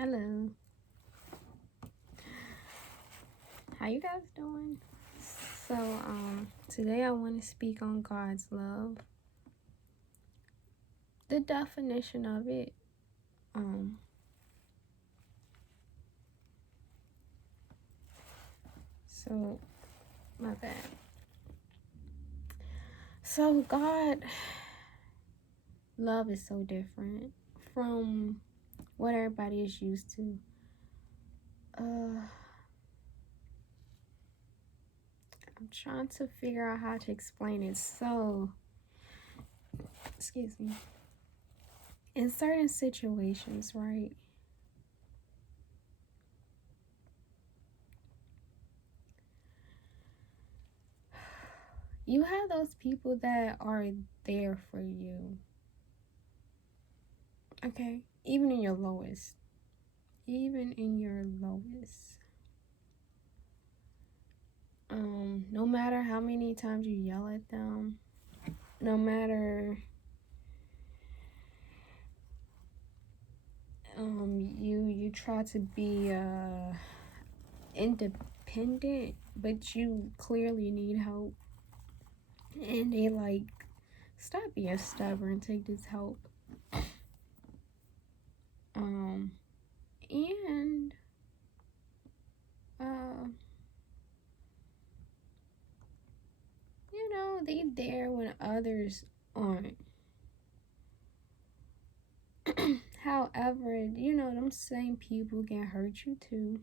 Hello. How you guys doing? So, today I want to speak on God's love. The definition of it. So my bad. So God love is so different from what everybody is used to. I'm trying to figure out how to explain it. So, excuse me. In certain situations, right? You have those people that are there for you. Okay? Even in your lowest. Even in your lowest. No matter how many times you yell at them, no matter you try to be independent, but you clearly need help, and they like, stop being stubborn, take this help. And they there when others aren't. However, them same people can hurt you too.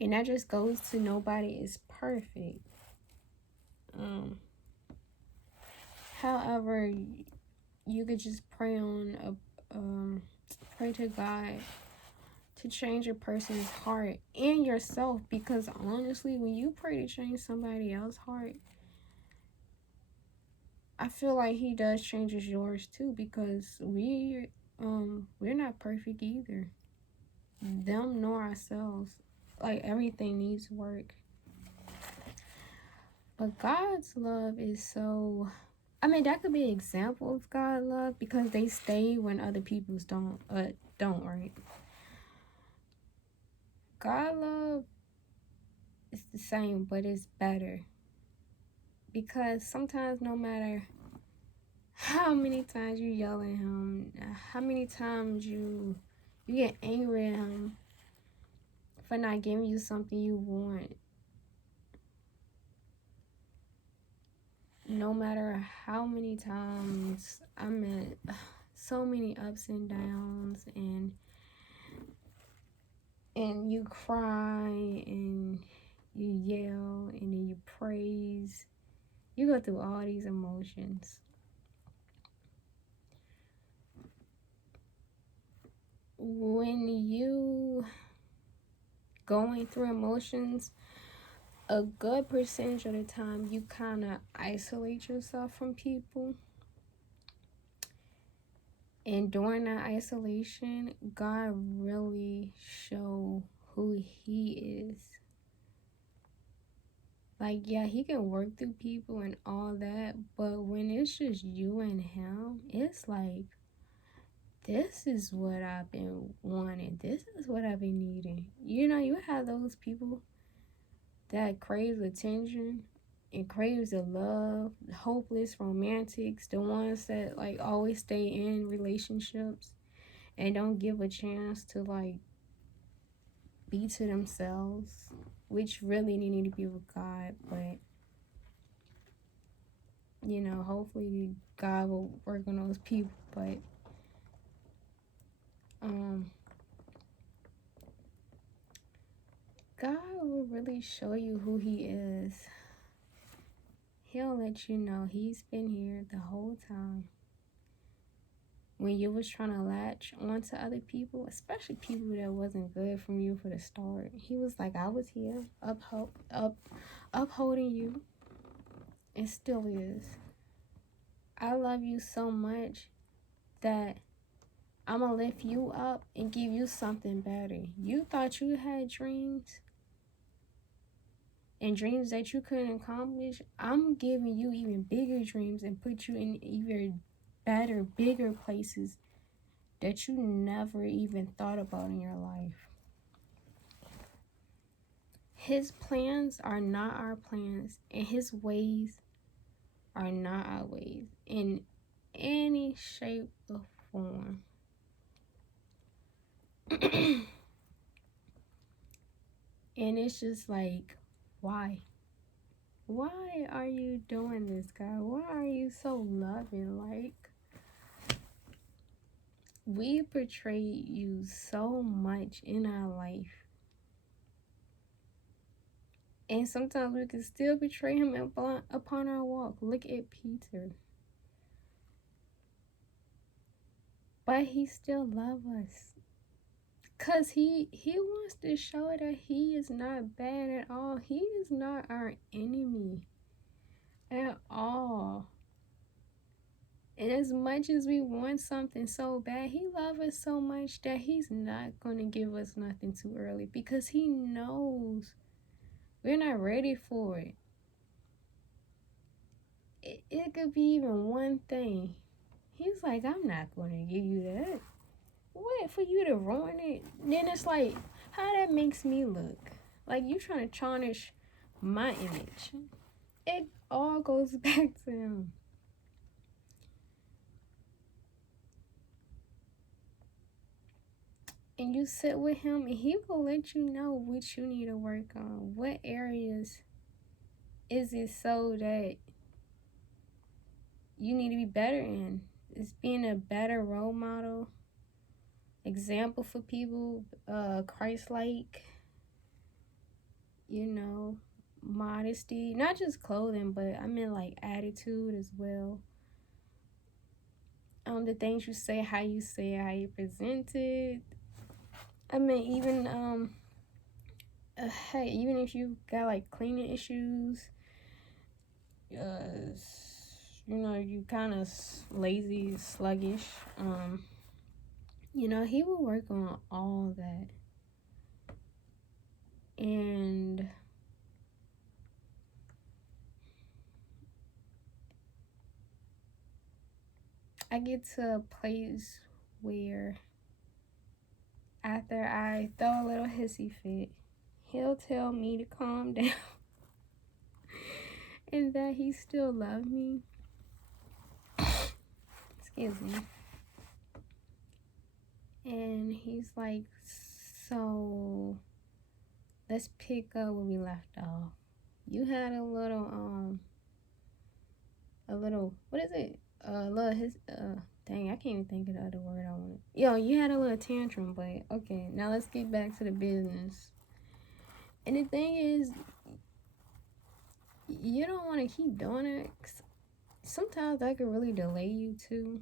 And that just goes to nobody is perfect. However, you could just pray pray to God to change a person's heart and yourself, because honestly, when you pray to change somebody else's heart, I feel like He does changes yours too, because we're not perfect either. Them nor ourselves. Like, everything needs work. But God's love is so, that could be an example of God's love, because they stay when other people's don't, right? God love is the same, but it's better. Because sometimes, no matter how many times you yell at Him, how many times you get angry at Him for not giving you something you want, no matter how many times, so many ups and downs, and you cry, and you yell, and then you praise. You go through all these emotions. When you going through emotions, a good percentage of the time you kind of isolate yourself from people. And during that isolation, God really show who He is. Like, yeah, He can work through people and all that, but when it's just you and Him, it's like, this is what I've been wanting. This is what I've been needing. You have those people that craves attention and craves the love, hopeless romantics, the ones that like always stay in relationships and don't give a chance to like be to themselves, which really need to be with God. But hopefully God will work on those people. But God will really show you who He is. He'll let you know He's been here the whole time. When you was trying to latch on to other people, especially people that wasn't good from you for the start, He was like, I was here, upholding you, and still is. I love you so much that I'm going to lift you up and give you something better. You thought you had dreams, and dreams that you couldn't accomplish. I'm giving you even bigger dreams and put you in even better, bigger places that you never even thought about in your life. His plans are not our plans, and his ways are not our ways in any shape or form. And it's just like, why? Why are you doing this, God? Why are you so loving? Like, we portray you so much in our life. And sometimes we can still betray him upon our walk. Look at Peter. But he still loves us. Because he wants to show that he is not bad at all. He is not our enemy at all. And as much as we want something so bad, he loves us so much that he's not going to give us nothing too early, because he knows we're not ready for it. It could be even one thing. He's like, I'm not going to give you that. What, for you to ruin it? Then it's like, how that makes me look. Like, you trying to tarnish my image. It all goes back to him. And you sit with him, and he will let you know what you need to work on. What areas is it so that you need to be better in? It's being a better role model, example for people, Christ-like, modesty, not just clothing, but I mean like attitude as well. The things you say, how you present it. I mean, even hey, even if you got like cleaning issues, you kind of lazy, sluggish. He will work on all that. And I get to a place where after I throw a little hissy fit, he'll tell me to calm down and that he still loves me. Excuse me. And he's like, so let's pick up where we left off. You had a little, what is it? Dang, I can't even think of the other word I wanted. You had a little tantrum, but okay, now let's get back to the business. And the thing is, you don't want to keep doing it. Sometimes that could really delay you too.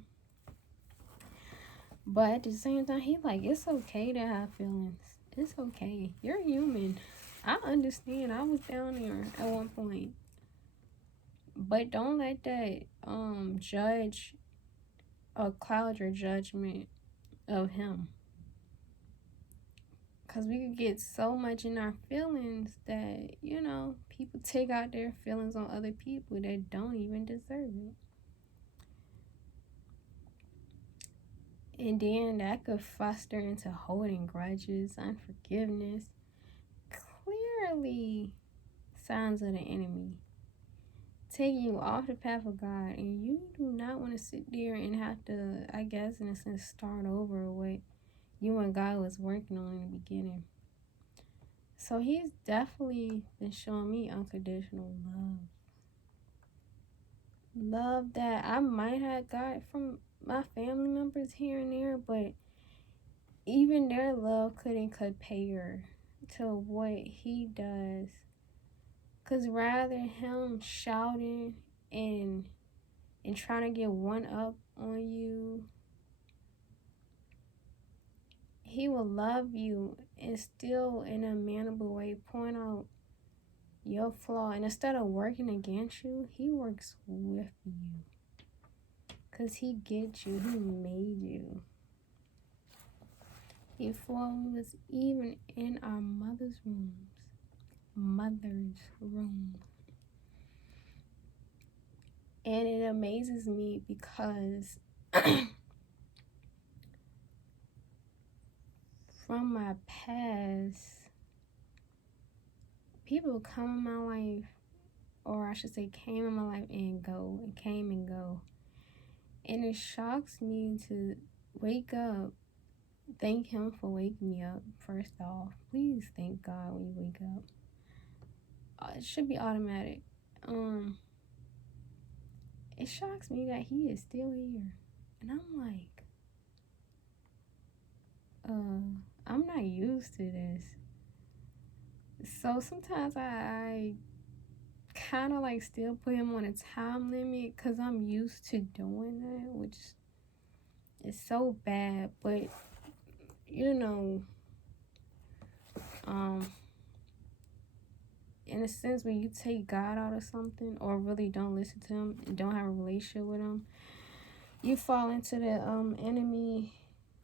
But at the same time, he like, it's okay to have feelings. It's okay. You're human. I understand. I was down there at one point. But don't let that judge or cloud your judgment of him. Because we could get so much in our feelings that, people take out their feelings on other people that don't even deserve it. And then that could foster into holding grudges, unforgiveness. Clearly signs of the enemy. Taking you off the path of God. And you do not want to sit there and have to, I guess, in a sense, start over what you and God was working on in the beginning. So he's definitely been showing me unconditional love. Love that I might have got from my family members here and there, but even their love couldn't compare to what he does. Because rather him shouting and trying to get one up on you, he will love you and still in a manable way point out your flaw. And instead of working against you, he works with you. Because he gets you. He made you. Before we was even in our mother's room. And it amazes me because from my past, people come in my life, or I should say came in my life and go, and came and go. And it shocks me to wake up, thank him for waking me up, first off. Please thank God when you wake up. It should be automatic. It shocks me that he is still here. And I'm like, I'm not used to this. So sometimes I kind of like still put him on a time limit because I'm used to doing that, which is so bad. But you know, um, in a sense, when you take God out of something or really don't listen to him and don't have a relationship with him, you fall into the enemy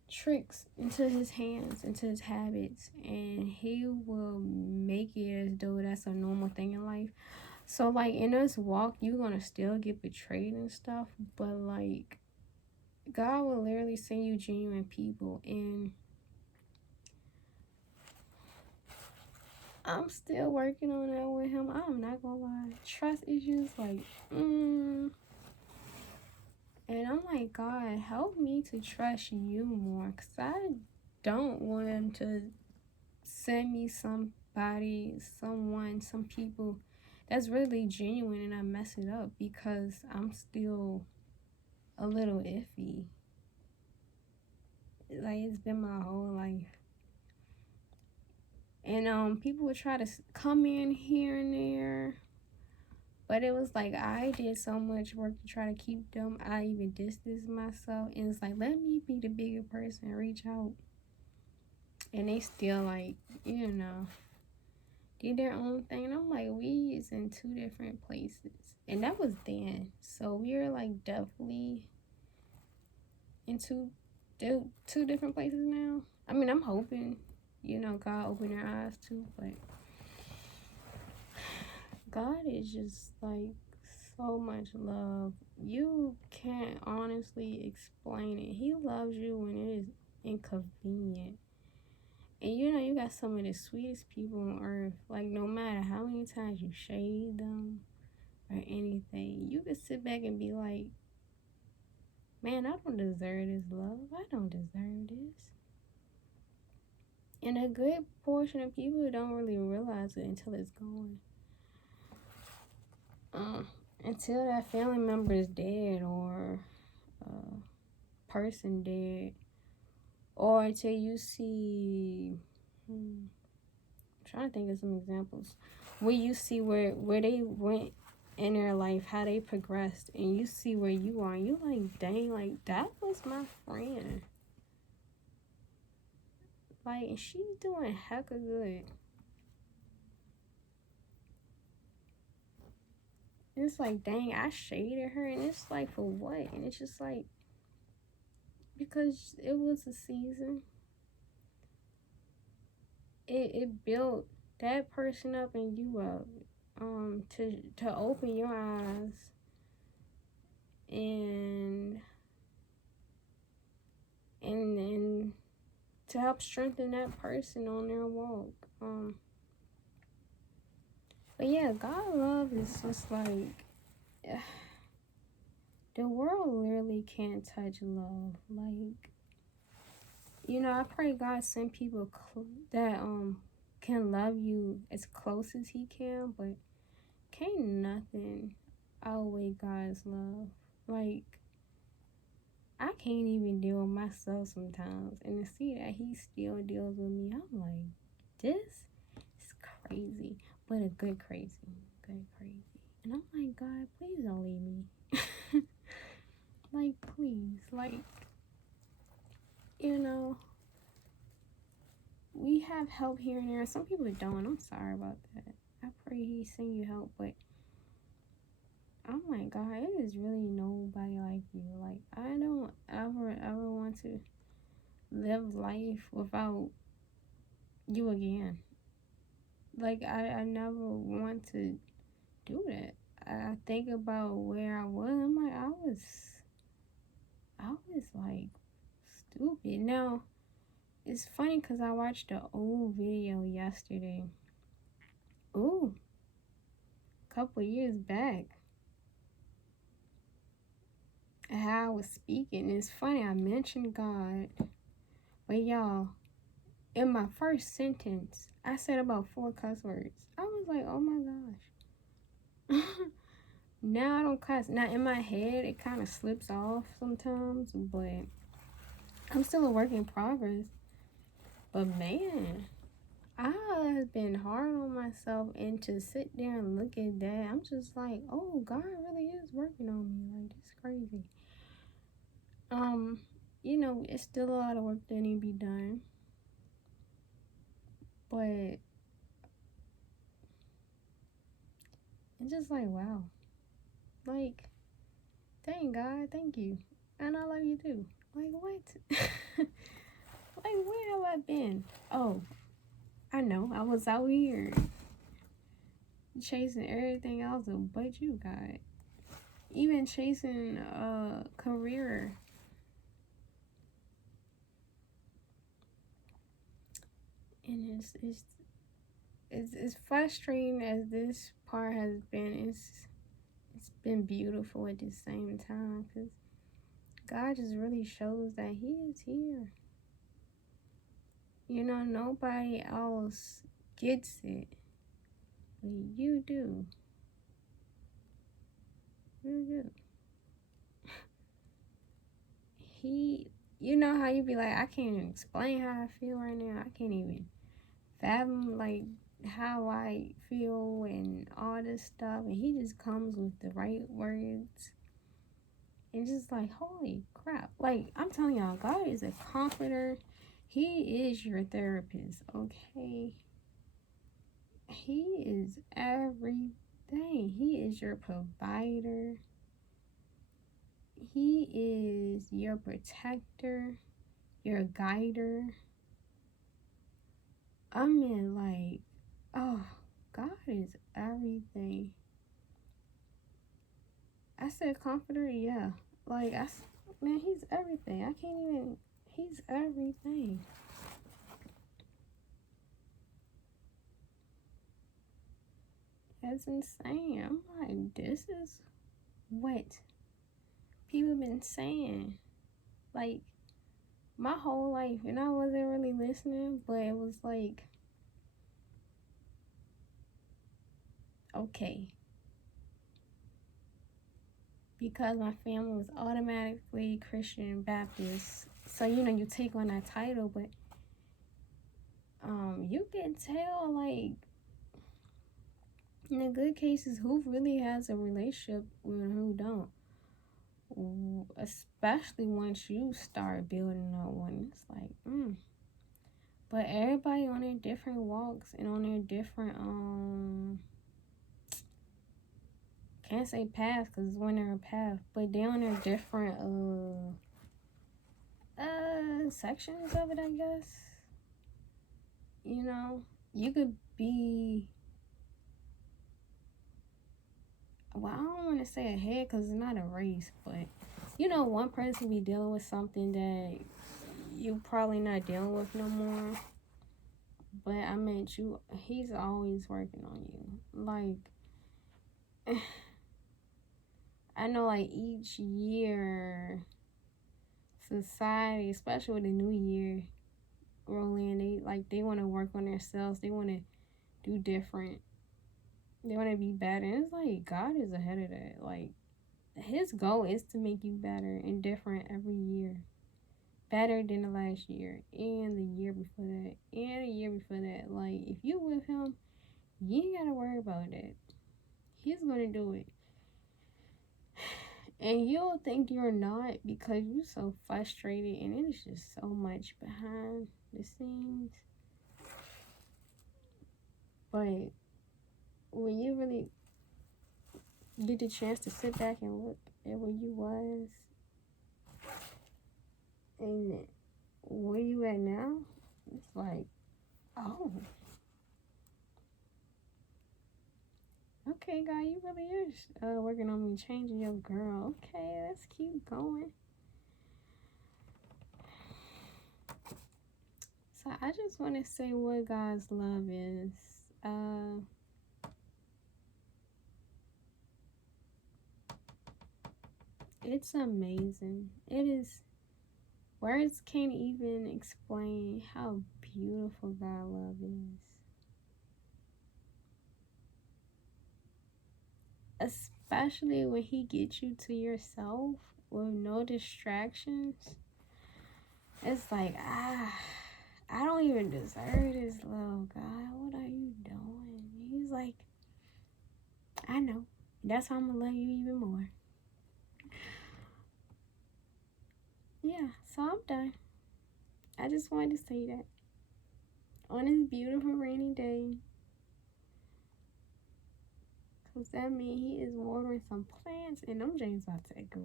tricks, into his hands, into his habits, and he will make it as though that's a normal thing in life. So like in this walk, you're gonna still get betrayed and stuff, but like God will literally send you genuine people. And I'm still working on that with him. I'm not gonna lie. Trust issues, like, and I'm like, God, help me to trust you more. Because I don't want him to send me somebody, someone, some people that's really genuine and I mess it up because I'm still a little iffy. Like, it's been my whole life. And people would try to come in here and there, but it was like I did so much work to try to keep them. I even distanced myself, and it's like, let me be the bigger person, reach out. And they still like, did their own thing. And I'm like, we is in two different places. And that was then. So we're like definitely in two different places now. I mean, I'm hoping, God open their eyes too, but God is just like so much love. You can't honestly explain it. He loves you when it is inconvenient. And you got some of the sweetest people on earth. Like, no matter how many times you shade them or anything, you can sit back and be like, man, I don't deserve this love. I don't deserve this. And a good portion of people don't really realize it until it's gone. Until that family member is dead or person dead, or until you see, I'm trying to think of some examples where you see where they went in their life, how they progressed, and you see where you are, and you like, dang, like that was my friend. Like, and she's doing hecka good. It's like, dang, I shaded her, and it's like, for what? And it's just like, because it was a season. It built that person up and you up, to open your eyes and and to help strengthen that person on their walk. But yeah, God love is just like, the world literally can't touch love. Like, I pray God send people that can love you as close as He can, but can't nothing outweigh God's love. Like, I can't even deal with myself sometimes, and to see that He still deals with me, I'm like, this is crazy, but a good crazy. And I'm like, God, please don't leave me. Like, please, like, we have help here and there. Some people don't. I'm sorry about that. I pray He send you help, but oh my God, it is really nobody like you. Like, I don't ever want to live life without you again. Like, I never want to do that. I think about where I was. I'm like, I was like stupid. Now, It's funny because I watched an old video yesterday. Ooh, a couple years back. How I was speaking. It's funny, I mentioned God. But y'all, in my first sentence, I said about 4 cuss words. I was like, oh my gosh. Now I don't cuss. Now in my head, it kind of slips off sometimes, but I'm still a work in progress. But man, I have been hard on myself, and to sit there and look at that, I'm just like, oh, God really is working on me. Like, it's crazy. You know, it's still a lot of work that needs to be done, but it's just like, wow. Like, thank God, thank you. And I love you too. Like, what? Like, where have I been? Oh, I know. I was out here chasing everything else but you, God. Even chasing a career. And it's frustrating as this part has been. It's been beautiful at the same time, because God just really shows that He is here. You know, nobody else gets it, but you do. You do. You know how you be like, I can't even explain how I feel right now. I can't even fathom like how I feel and all this stuff, and He just comes with the right words. And just like, holy crap. Like, I'm telling y'all, God is a comforter. He is your therapist, okay? He is everything. He is your provider. He is your protector, your guider. I mean, like, oh, God is everything. I said comforter, yeah. Like, man, He's everything. I can't even, He's everything. That's insane. I'm like, this is what people been saying. Like, my whole life, and I wasn't really listening, but it was like, okay. Because my family was automatically Christian Baptist. So, you know, you take on that title, but you can tell, like, in the good cases, who really has a relationship and who don't. Especially once you start building up one, it's like, But everybody on their different walks and on their different, can't say paths because it's when they're a path, but they on their different, sections of it, I guess. You know, you could be, well, I don't want to say ahead because it's not a race, but you know, one person be dealing with something that you probably not dealing with no more. But I meant he's always working on you. Like, I know, like, each year, society, especially with the new year roll in, they want to work on themselves. They want to do different. They want to be better. And it's like, God is ahead of that. Like, His goal is to make you better and different every year. Better than the last year, and the year before that, and the year before that. Like, if you with Him, you ain't got to worry about that. He's going to do it. And you'll think you're not because you're so frustrated, and it is just so much behind the scenes. But when you really get the chance to sit back and look at where you was and where you at now, it's like, oh, okay, God, you really is working on me, changing your girl. Okay, let's keep going. So I just want to say what God's love is. It's amazing. It is. Words can't even explain how beautiful God love is. Especially when He gets you to yourself with no distractions. It's like, I don't even deserve this love, God. What are you doing? He's like, I know. That's why I'm going to love you even more. Yeah, so I'm done. I just wanted to say that. On this beautiful rainy day. Because that means He is watering some plants and them James about to grow.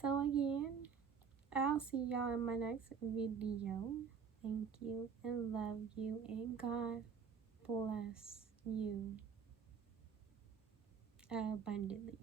So again, I'll see y'all in my next video. Thank you and love you, and God bless you abundantly.